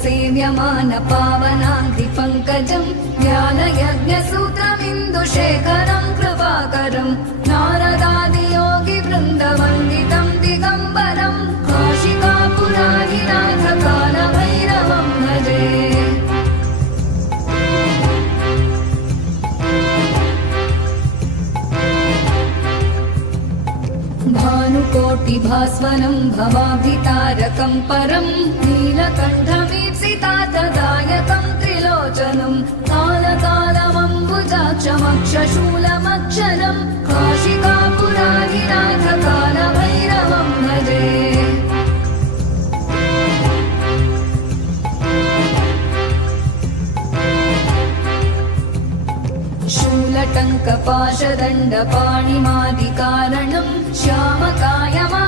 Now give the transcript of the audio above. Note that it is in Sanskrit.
सेव्यमान पावनाङ्घ्रिपङ्कजम् ज्ञानयज्ञसूत्रमिन्दुशेखरम् कृपाकरम् नारदादियोगिवृन्दवन्दितम् दिगम्बरम् काशिकापुराधिनाथ कालभैरवम् भजे। भानुकोटिभास्वरम् भवाभितारकम् परम् नीलकण्ठमीप्सितार्थदायकम् त्रिलोचनम् कालकालमम्बुजाक्षमक्षशूलमक्षरम् काशिकापुराधिनाथ कालभैरवम् भजे। शूलटङ्कपाशदण्डपाणिमादिकारणम् श्यामकायमा